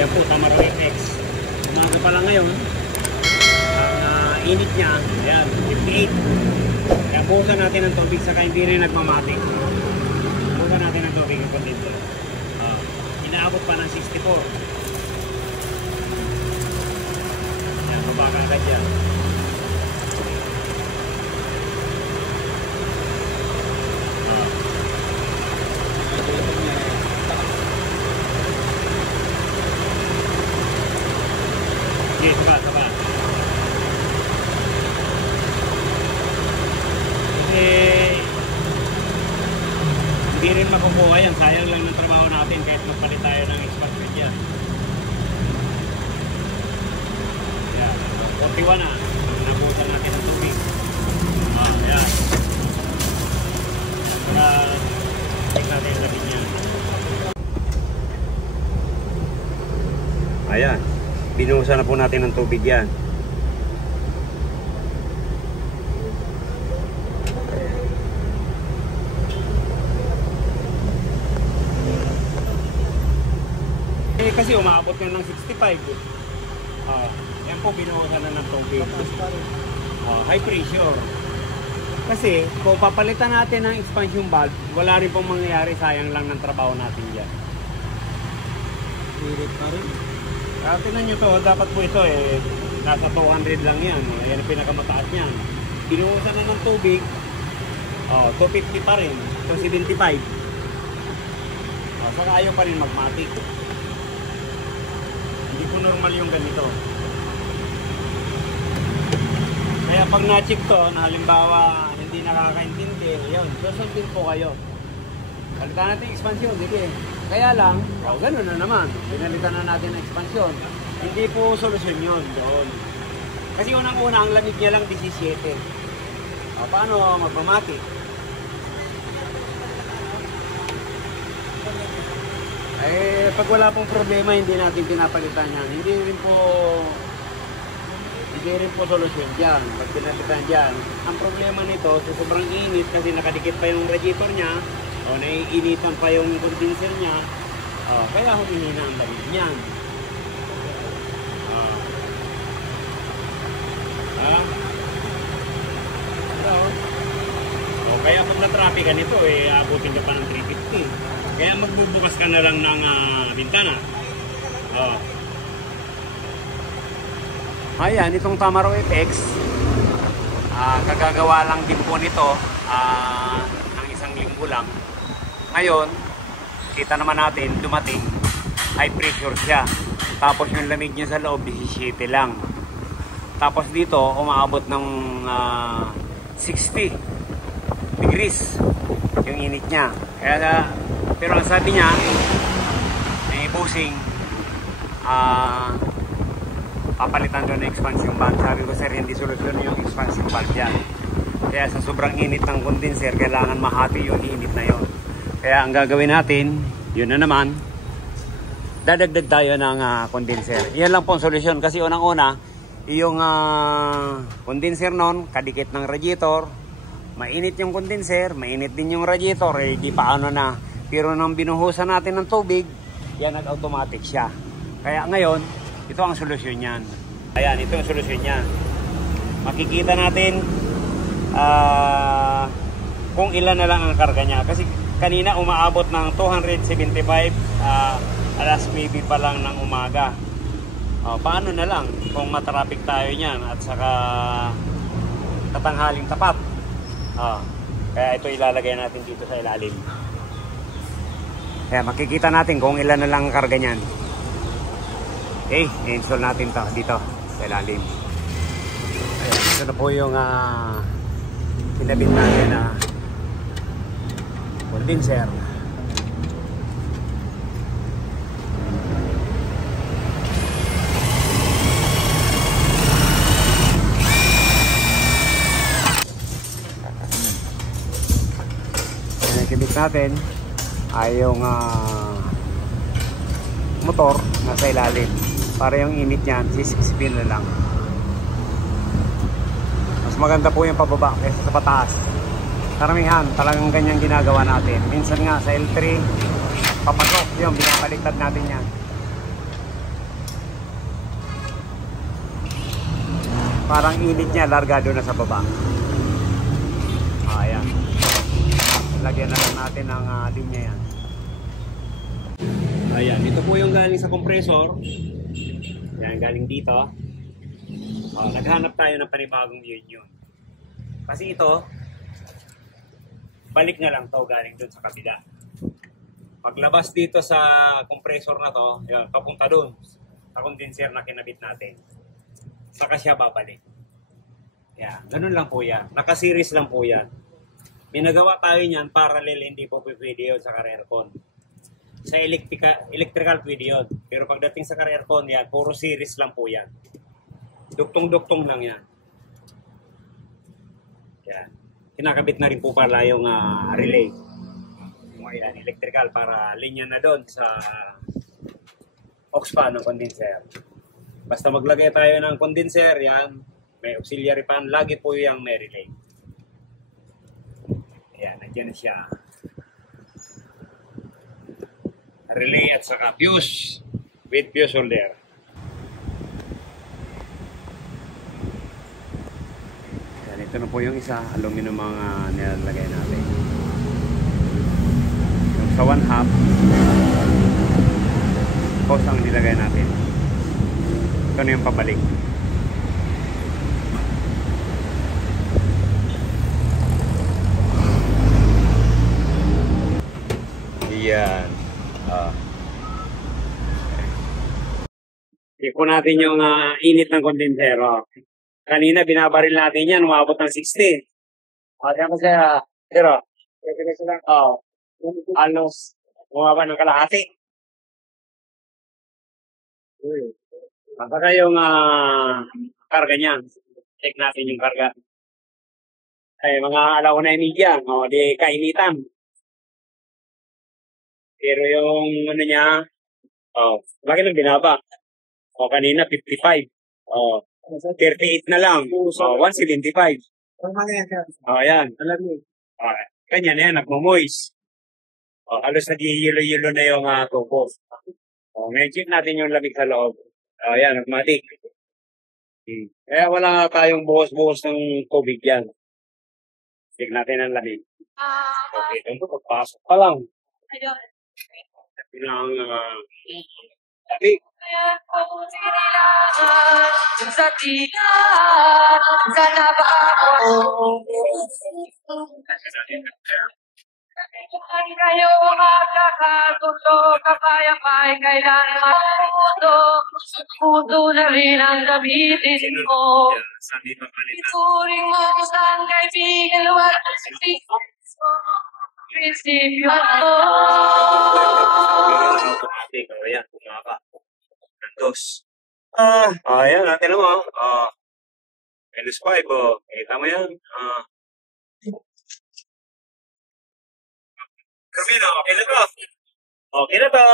Yan po, Tamaro FX. Umaga pa lang ngayon. Ang init niya, yan, 58. Kaya buhusan natin ng tubig saka hindi rin nagmamatic. Buhusan natin ng tubig yung dito. Inaabot pa ng 64. Yan, babaka agad yan. Sige, saba. Kasi hindi rin makukuha yan. Sayang lang ng trabaho natin kahit magpalit tayo ng expansion dyan. Yan. 41 na. Nabutan natin ang tubig. Yan. Check natin yung labing yan. Ayan. Binuhusan na po natin ng tubig yan. Kasi umaabot na ng 65. Yan po binuhusan na ng tubig. High pressure. Kasi kung papalitan natin ng expansion valve, wala rin pong mangyayari, sayang lang ng trabaho natin dyan. Ulit pa rin. Tingnan nyo to, dapat po ito nasa 200 lang yan. Yan ang pinakamataas niyan. Binuhusan na ng tubig, 250 pa rin. So 75. Saka ayaw pa rin magmatic. Hindi po normal yung ganito. Kaya pag na-check to, na halimbawa hindi nakakaintindi, yun, susundin po kayo. Palitan natin expansion, sige. Kaya lang, gano'n na naman. Pinalitan na natin ang expansion. Hindi po solusyon yun doon. Kasi unang-una, ang lamig niya lang 17. Paano magpamati? Pag wala pong problema, hindi natin pinapalitan yan. Hindi rin po solusyon dyan. Pag pinalitan dyan, ang problema nito, sobrang init kasi nakadikit pa yung radiator niya, naiinitan pa yung condenser niya, kaya humihina ang lamig niyan. Kaya pag na-traffic ka nito, abutin ka pa ng 350. Kaya magbubukas ka na lang ng bintana. Ayan, itong Tamaro FX, kagagawa lang din po nito ng isang linggo lang. Ngayon, kita naman natin, dumating, high pressure siya. Tapos yung lamig niya sa loob, 17 lang. Tapos dito, umaabot ng 60 degrees yung init niya. Kaya, pero ang sabi niya, may bossing, papalitan doon ng expansion valve. Sabi ko, sir, hindi solusyon yung expansion valve yan. Kaya sa sobrang init ng condenser, kailangan mahati yung init na yon. Kaya ang gagawin natin, yun na naman, dadagdag tayo ng condenser. Yan lang po ang solusyon kasi unang-una, yung condenser nun, kadikit ng radiator, mainit yung condenser, mainit din yung radiator, di paano na. Pero nang binuhusan natin ng tubig, yan nag-automatic siya. Kaya ngayon, ito ang solusyon yan. Ayan, ito ang solusyon yan. Makikita natin kung ilan na lang ang karga niya. Kasi kanina umaabot ng 275, alas maybe pa lang ng umaga. Paano na lang kung matraffic tayo niyan at saka katanghaling tapat. Kaya ito ilalagay natin dito sa ilalim. Kaya makikita natin kung ilan na lang ang karga niyan. Okay, i-install natin to dito sa ilalim. Ayan, ito na po yung kinabit natin na condenser. Ayan, kinabit natin ay yung motor nasa ilalim. Para yung init niyan, 6 spin na lang. Mas maganda po yung pababa kaysa sa pataas. Karamihan, talagang ganyan ginagawa natin. Minsan nga sa L3, papasok, yung binabaliktad natin yan. parang init niya largado na sa baba. Ayan. Lagyan na lang natin ng linya yan. Ayan, ito po yung galing sa compressor. Ayan, galing dito. Naghanap tayo ng panibagong union. Kasi ito, balik na lang to galing dun sa kabila. Paglabas dito sa compressor na to, yun, papunta dun sa condenser na kinabit natin. Saka siya babalik. Yan, ganun lang po yan. Naka-series lang po yan. Pinagawa tayo niyan parallel, hindi po pwede yun sa car-aircon. Sa electrical pwede yun. Pero pagdating sa car-aircon yan, puro series lang po yan. Duktong-duktong lang yan. Yan. Kinakabit na rin po pala yung relay. Yung ayan, electrical para linya na doon sa aux fan ng condenser. Basta maglagay tayo ng condenser, yan, may auxiliary fan, lagi po yung may relay. Ayan, nandiyan na siya. Relay at saka fuse with fuse holder. Ayan, ito na po yung isa, aluminum mga nilalagay natin. Yung sa 1/2 hose ang nilagay natin. Ito na yung pabalik. Yan. Iko natin yung init ng kondensero. Kanina binabaril natin yan, umabot ng 60. Kaya kasi, pero, almost, umabot ng kalahati. Baka yung karga niyan. Check natin yung karga. Ay, mga alauna yung media, di kainitan. Pero yung ano niya, laki lang binaba. Kanina 55. 38 na lang. 175. Ayan. Kanya na yan, nagmo-moist. Halos nag-yelo-yelo na yung tubo. Ngayon check natin yung lamig sa loob. Ayan, automatic. Kaya wala tayong buhos-buhos ng tubig yan. Check natin ang lamig. Okay, ito pagpasok pa lang. Ng lamig. Kayo magkakatuto, kapayapay kailangan puto. Puto na rin ang gamitin mo. Ituring mo isang kaibigan, wala sa prinsipyo mo. Automatic. Ayan, bumaba. Dos. Ayan, natin mo. -5. Kita mo yan. Kapino, okay na to. Okay na to.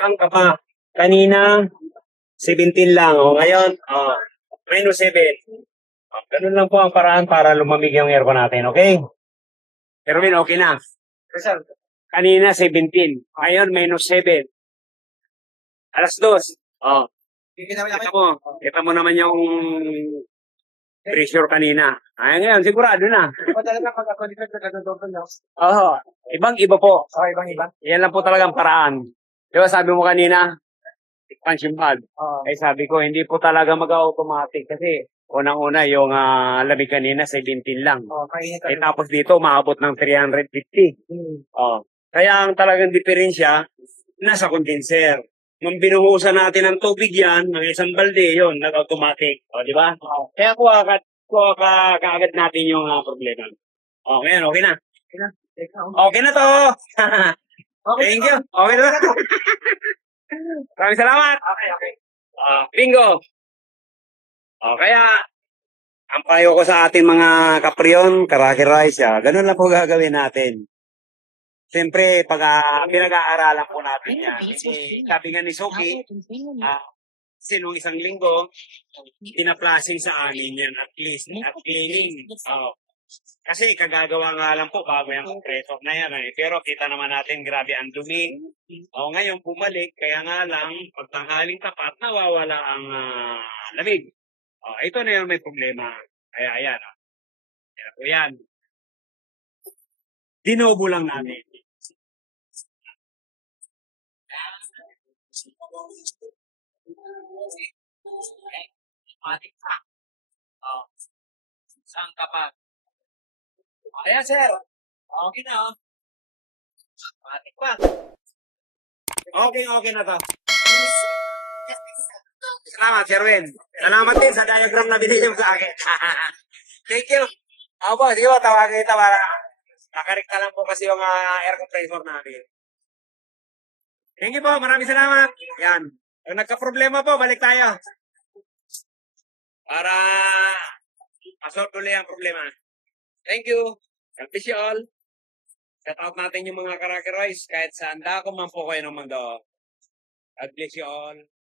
Saan ka pa? Kanina, 17 lang. Ngayon, -7. Ganun lang po ang paraan para lumamig yung aircon natin, okay? Erwin, okay na. Kanina, 17. Ngayon, -7. 2:00. Kita mo naman yung pressure kanina. Ngayon, sigurado na. Ibang-iba po. Ibang-iba. Yan lang po talagang paraan. Diba sabi mo kanina, expansion valve. Sabi ko, hindi po talaga mag-automatic kasi unang-una yung lamig kanina, 17 lang. Tapos dito, maabot ng 350. Kaya ang talagang diferensya, nasa condenser. Nung binuhusan natin ng tubig yan, ng isang balde, yun, nag-automatic. Di ba? Kaya kuha kaagad natin yung problema. Ngayon, okay na. Okay na to! Thank you. Okay na to. Maraming salamat. Okay. Bingo. Kaya, ang payo ko sa ating mga kapriyon, karaki rice, ganun lang po gagawin natin. Siyempre, pag pinag-aaralan po natin yan, sabi nga ni Soki, sinong isang linggo, pinaplasing sa amin yan at least, at cleaning. Kasi kagagawa nga lang po bago yung compressor na yan. Pero kita naman natin, grabe ang dumi. Ngayon, bumalik, kaya nga lang, pag tanghaling tapat, nawawala ang lamig. Ito na yung may problema. Kaya ayan. Ayan po yan. Dinobo lang natin. Matik pa. Saan ka pa? Ayan, sir. Okay na, Matik pa. Okay na to. Salamat, Sir Win. Salamat din sa diagram na binigay mo sa akin. Thank you. Opo, sige po, tawagin kita para nakarikta lang po kasi yung air compressor namin. Thank you po, maraming salamat. Yan. Kung nagka-problema po, balik tayo. Para masolve ulit ang problema. Thank you. God bless you all. Shout out natin yung mga Karakiroys kahit saan dako man po kayo ng mundo. God bless you all.